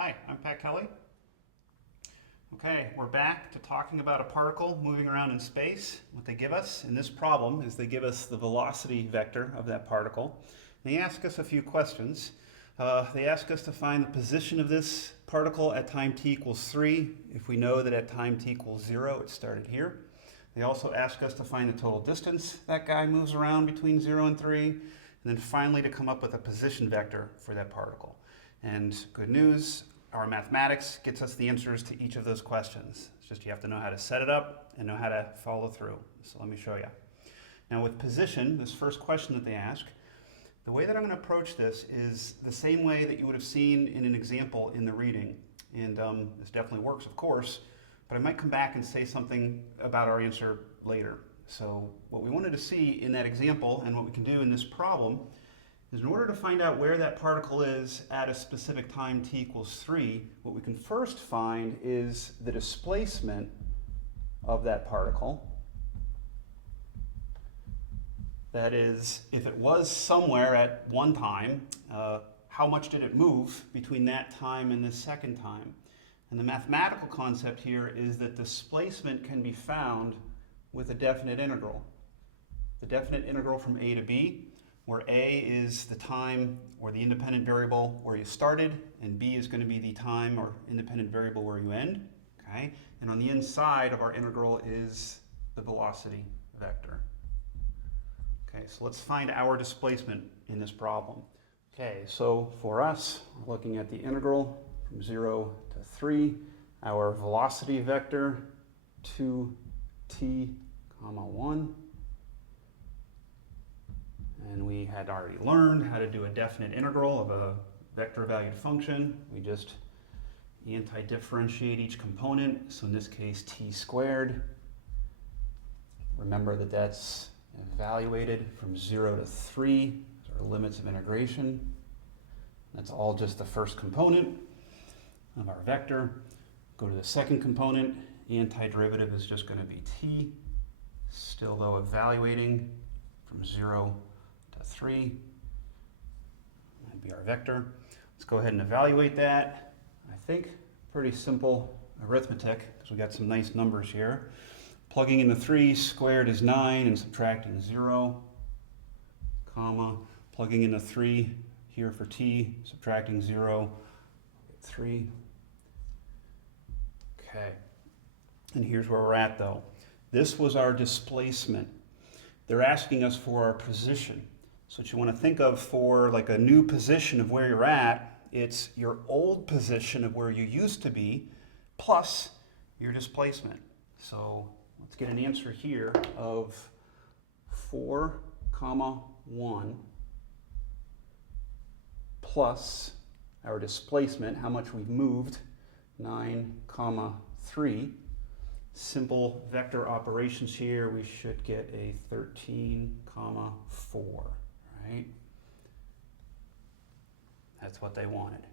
Hi, I'm Pat Kelly. Okay, we're back to talking about a particle moving around in space. What they give us in this problem is they give us the velocity vector of that particle. And they ask us a few questions. They ask us to find the position of this particle at time t equals 3. If we know that at time t equals 0, it started here. They also ask us to find the total distance that guy moves around between 0 and 3. And then finally to come up with a position vector for that particle. And good news, our mathematics gets us the answers to each of those questions. It's just you have to know how to set it up and know how to follow through. So let me show you. Now with position, this first question that they ask, the way that I'm going to approach this is the same way that you would have seen in an example in the reading. And this definitely works, of course, but I might come back and say something about our answer later. So what we wanted to see in that example and what we can do in this problem is in order to find out where that particle is at a specific time t equals 3, what we can first find is the displacement of that particle. That is, if it was somewhere at one time, how much did it move between that time and the second time? And the mathematical concept here is that displacement can be found with a definite integral. The definite integral from a to b, where a is the time or the independent variable where you started, and b is going to be the time or independent variable where you end. Okay? And on the inside of our integral is the velocity vector. Okay, so let's find our displacement in this problem. Okay, so for us, we're looking at the integral from 0 to 3, our velocity vector 2t, 1. And we had already learned how to do a definite integral of a vector-valued function. We just anti-differentiate each component, so in this case t squared. Remember that that's evaluated from 0 to 3, those are limits of integration. That's all just the first component of our vector. Go to the second component, antiderivative is just going to be t, still though evaluating from 0 to 3. That'd be our vector. Let's go ahead and evaluate that. I think pretty simple arithmetic because we got some nice numbers here. Plugging in the 3 squared is 9 and subtracting 0, comma, plugging in the 3 here for t, subtracting 0, 3. Okay, and here's where we're at though. This was our displacement. They're asking us for our position. So what you want to think of for like a new position of where you're at, it's your old position of where you used to be plus your displacement. So let's get an answer here of 4, 1 plus our displacement, how much we've moved, 9, 3. Simple vector operations here, we should get a 13, 4, right? That's what they wanted.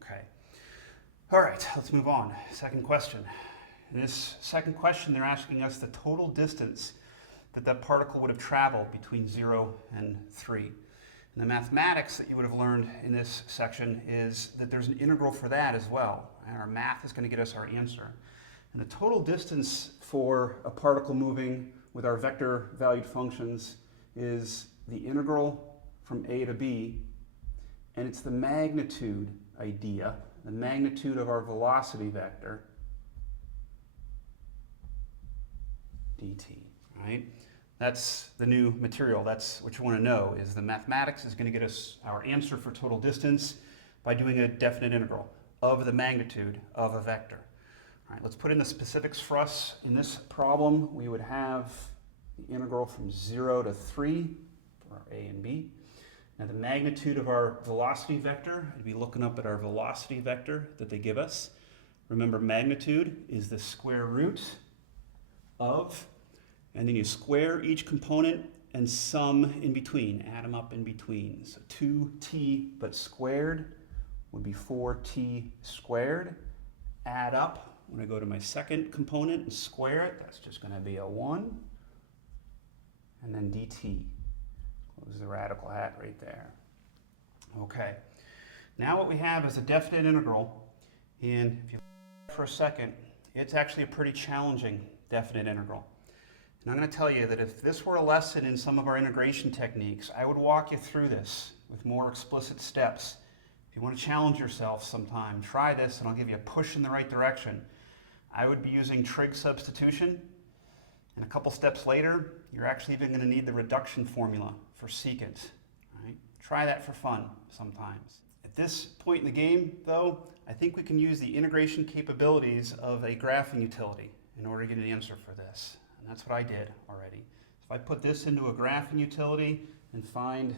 Okay. All right, let's move on. Second question. In this second question, they're asking us the total distance that particle would have traveled between 0 and 3. And the mathematics that you would have learned in this section is that there's an integral for that as well. And our math is going to get us our answer. And the total distance for a particle moving with our vector valued functions is the integral from a to b, and it's the magnitude idea, the magnitude of our velocity vector, dt, right? That's the new material. That's what you want to know, is the mathematics is going to get us our answer for total distance by doing a definite integral of the magnitude of a vector. All right, let's put in the specifics for us. In this problem, we would have the integral from 0 to 3 for our a and b. Now the magnitude of our velocity vector, I'd be looking up at our velocity vector that they give us. Remember, magnitude is the square root of, and then you square each component and sum in between, add them up in between. So 2t but squared would be 4t squared. Add up. When I go to my second component and square it, that's just going to be a 1. And then dt. Close the radical hat right there. Okay. Now what we have is a definite integral And if you for a second, it's actually a pretty challenging definite integral. And I'm going to tell you that if this were a lesson in some of our integration techniques, I would walk you through this with more explicit steps. If you want to challenge yourself sometime, try this and I'll give you a push in the right direction. I would be using trig substitution, and a couple steps later, you're actually even going to need the reduction formula for secant. Right? Try that for fun sometimes. At this point in the game, though, I think we can use the integration capabilities of a graphing utility in order to get an answer for this. And that's what I did already. If I put this into a graphing utility and find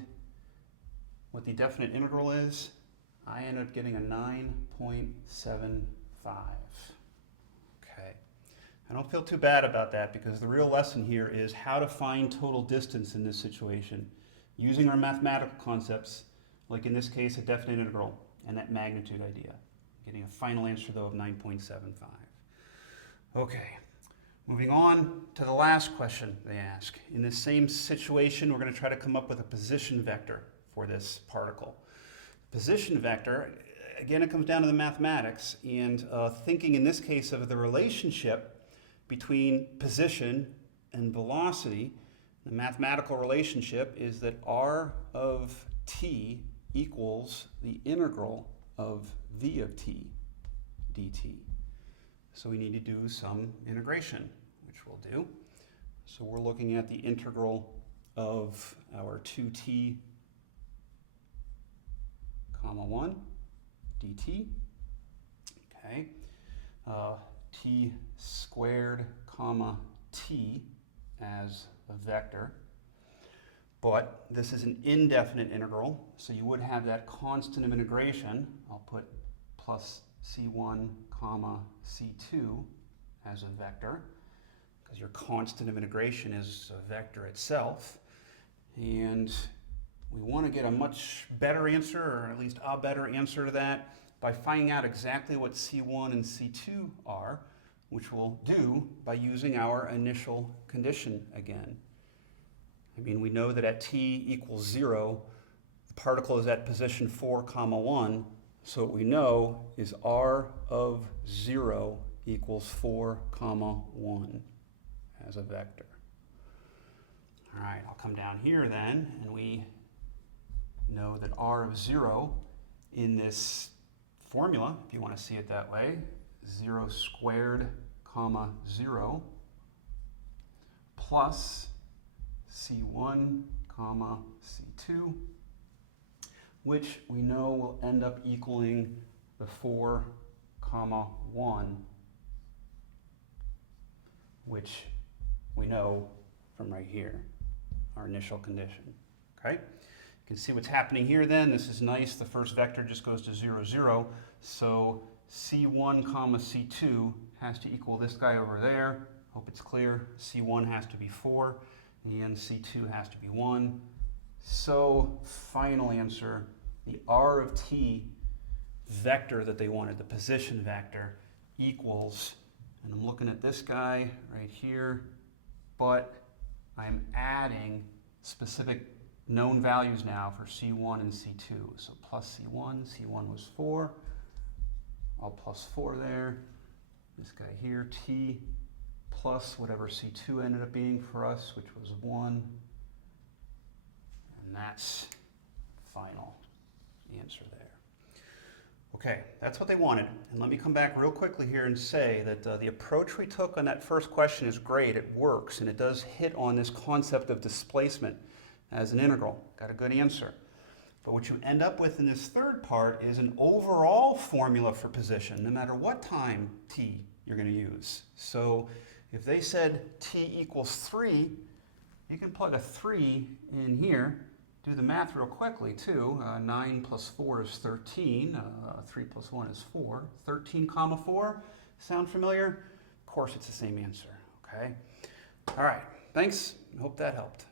what the definite integral is, I end up getting a 9.75. Okay. I don't feel too bad about that because the real lesson here is how to find total distance in this situation using our mathematical concepts, like in this case a definite integral and that magnitude idea. Getting a final answer though of 9.75. Okay, moving on to the last question they ask. In this same situation, we're going to try to come up with a position vector for this particle. Position vector, again, it comes down to the mathematics and thinking in this case of the relationship between position and velocity. The mathematical relationship is that r of t equals the integral of v of t dt. So we need to do some integration, which we'll do. So we're looking at the integral of our 2t comma 1 dt. Okay. T squared comma t as a vector. But this is an indefinite integral, so you would have that constant of integration. I'll put plus c1 comma c2 as a vector, because your constant of integration is a vector itself. And we want to get a much better answer, or at least a better answer to that, by finding out exactly what c1 and c2 are, which we'll do by using our initial condition again. I mean, we know that at t equals 0, the particle is at position 4 comma 1, so what we know is r of 0 equals 4 comma 1 as a vector. All right, I'll come down here then, and we know that r of 0 in this formula, if you want to see it that way, 0 squared comma 0 plus c1 comma c2, which we know will end up equaling the 4 comma 1, which we know from right here, our initial condition. Okay? You can see what's happening here then. This is nice. The first vector just goes to 0, 0. So c1 comma c2 has to equal this guy over there. Hope it's clear. c1 has to be 4, and c2 has to be 1. So final answer, the r of t vector that they wanted, the position vector, equals, and I'm looking at this guy right here, but I'm adding specific known values now for c1 and c2. So plus c1, c1 was 4, I'll plus 4 there. This guy here, t plus whatever c2 ended up being for us, which was 1. And that's final answer there. Okay, that's what they wanted. And let me come back real quickly here and say that the approach we took on that first question is great. It works, and it does hit on this concept of displacement as an integral. Got a good answer. But what you end up with in this third part is an overall formula for position, no matter what time t you're going to use. So if they said t equals 3, you can plug a 3 in here. Do the math real quickly too. 9 plus 4 is 13. 3 plus 1 is 4. 13 comma 4. Sound familiar? Of course it's the same answer. Okay. All right. Thanks. Hope that helped.